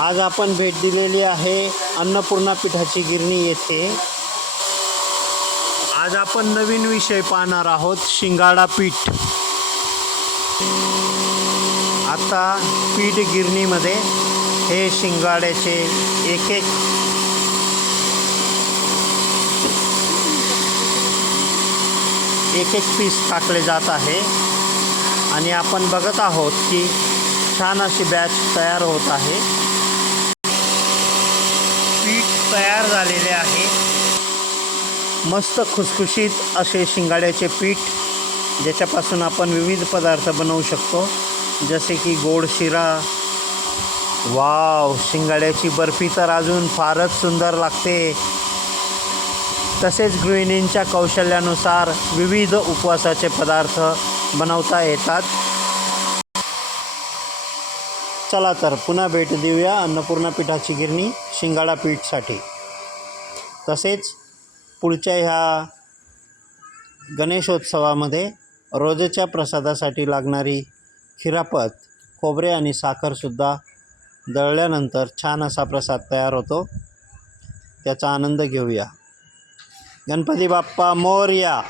आज आपण भेट दिलेली आहे अन्नपूर्णा पिठाची गिरणी येथे। आज आपण नवीन विषय पाहणार आहोत, शिंगाडा पीठ। आता पीठ गिरणीमध्ये हे शिंगाड्याचे एक एक पीस टाकले जात आहे आणि आपण बघत आहोत की छान अशी बॅच तयार होत आहे। पीठ तयार झालेले आहे। मस्त खुसखुशीत असे शिंगाड्याचे पीठ, ज्याच्यापासून आपण विविध पदार्थ बनवू शकतो, जसे की गोड शिरा। वाव, शिंगाड्याची बर्फी तर अजून फारच सुंदर लागते। तसेच गृहिणींच्या कौशल्यानुसार विविध उपवासाचे पदार्थ बनवता येतात। चला तर पुन्हा भेट देऊया अन्नपूर्णा पिठाची गिरणी शिंगाडा पीठसाठी। तसेच पुढच्या ह्या गणेशोत्सवामध्ये रोजच्या प्रसादासाठी लागणारी खिरापत, खोबरे आणि साखरसुद्धा दळल्यानंतर छान असा प्रसाद तयार होतो, त्याचा आनंद घेऊया। गणपती बाप्पा मोरया।